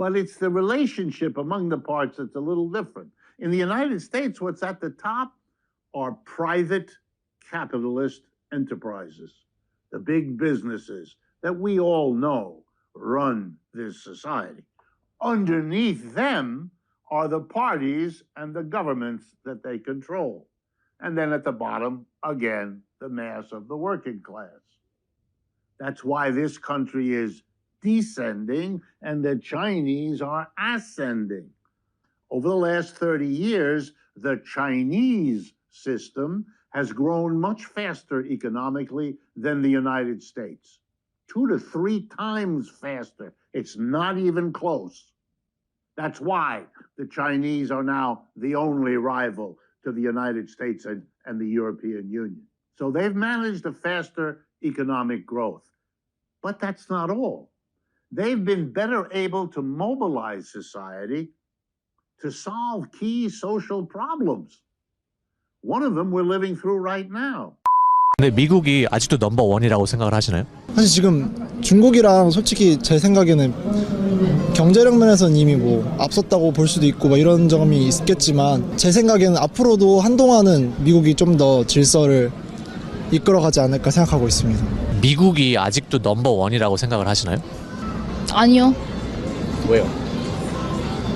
but it's the relationship among the parts that's a little different. In the United States, what's at the top are private capitalist enterprises, the big businesses that we all know run this society. Underneath them are the parties and the governments that they control. And then at the bottom, again, the mass of the working class. That's why this country is descending and the Chinese are ascending. Over the last 30 years, the Chinese system has grown much faster economically than the United States. 2 to 3 times faster. It's not even close. That's why the Chinese are now the only rival to the United States and the European Union. So they've managed a faster economic growth. But that's not all. They've been better able to mobilize society to solve key social problems. One of them we're living through right now. 근데 미국이 아직도 넘버 원이라고 생각을 하시나요? 사실 지금 중국이랑 솔직히 제 생각에는 경제력 면에서는 이미 뭐 앞섰다고 볼 수도 있고 뭐 이런 점이 있겠지만 제 생각에는 앞으로도 한동안은 미국이 좀 더 질서를 이끌어가지 않을까 생각하고 있습니다. 미국이 아직도 넘버 원이라고 생각을 하시나요? 아니요. 왜요?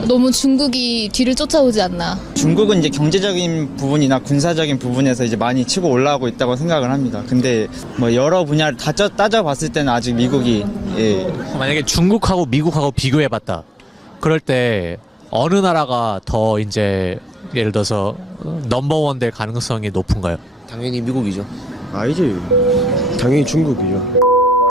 너무 중국이 뒤를 쫓아오지 않나. 중국은 이제 경제적인 부분이나 군사적인 부분에서 이제 많이 치고 올라오고 있다고 생각을 합니다. 근데 뭐 여러 분야를 다 따져봤을 때는 아직 미국이 만약에 중국하고 미국하고 비교해봤다. 그럴 때 어느 나라가 더 이제 예를 들어서 넘버 원 될 가능성이 높은가요? 당연히 미국이죠. 아니지. 당연히 중국이죠.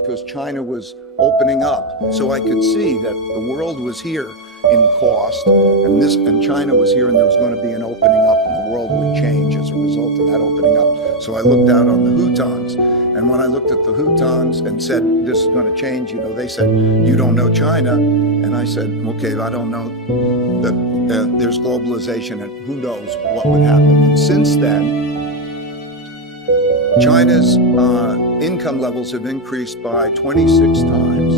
Because China was opening up, so I could see that the world was here in cost, and China was here, and there was going to be an opening up, and the world would change as a result of that opening up. So I looked out on the Houtons, and when I looked at the Houtons and said, this is going to change, you know, they said, you don't know China, and I said, okay, I don't know that there's globalization, and who knows what would happen. And since then, China's income levels have increased by 26 times.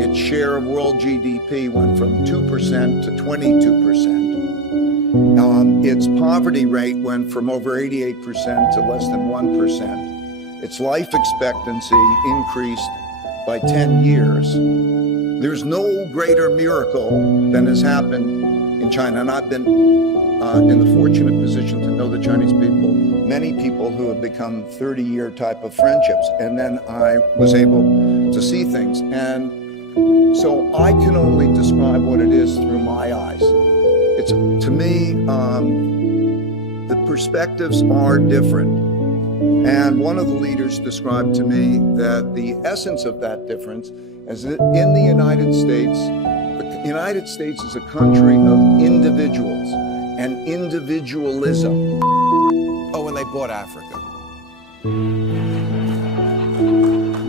Its share of world GDP went from 2% to 22%. Its poverty rate went from over 88% to less than 1%. Its life expectancy increased by 10 years. There's no greater miracle than has happened in China. And I've been in the fortunate position to know the Chinese people, many people who have become 30-year type of friendships. And then I was able to see things. And so I can only describe what it is through my eyes. It's, to me, the perspectives are different. And one of the leaders described to me that the essence of that difference is that in the United States is a country of individuals and individualism. Oh, when they bought Africa.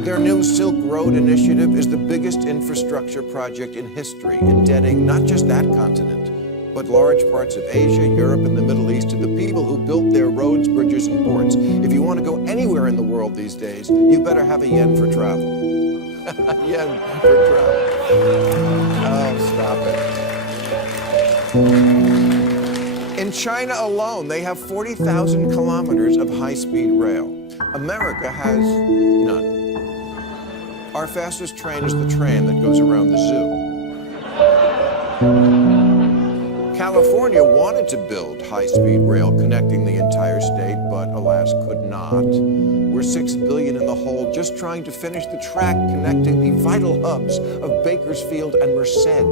Their new Silk Road initiative is the biggest infrastructure project in history, indebting not just that continent, but large parts of Asia, Europe, and the Middle East to the people who built their roads, bridges, and ports. If you want to go anywhere in the world these days, you better have a yen for travel. Yen for travel. Oh, stop it. In China alone, they have 40,000 kilometers of high-speed rail. America has none. Our fastest train is the train that goes around the zoo. California wanted to build high-speed rail connecting the entire state, but alas, could not. We're $6 billion in the hole just trying to finish the track connecting the vital hubs of Bakersfield and Merced.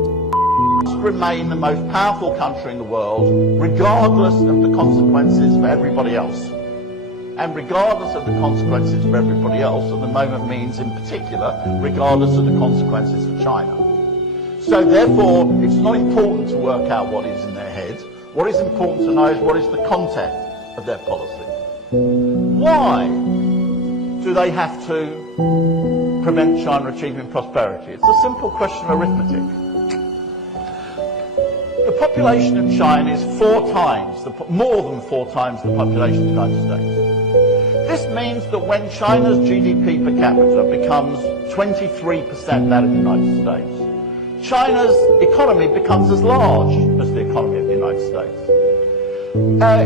Remain the most powerful country in the world, regardless of the consequences for everybody else. And regardless of the consequences for everybody else, at the moment means in particular, regardless of the consequences for China. So therefore, it's not important to work out what is in their heads. What is important to know is what is the content of their policy. Why do they have to prevent China achieving prosperity? It's a simple question of arithmetic. The population of China is more than four times the population of the United States. This means that when China's GDP per capita becomes 23% that of the United States, China's economy becomes as large as the economy of the United States.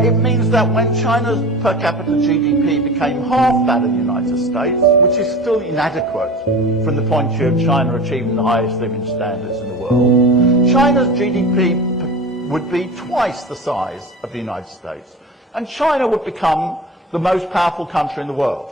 It means that when China's per capita GDP became half that of the United States, which is still inadequate from the point of view of China achieving the highest living standards in the world, China's GDP would be twice the size of the United States. And China would become the most powerful country in the world.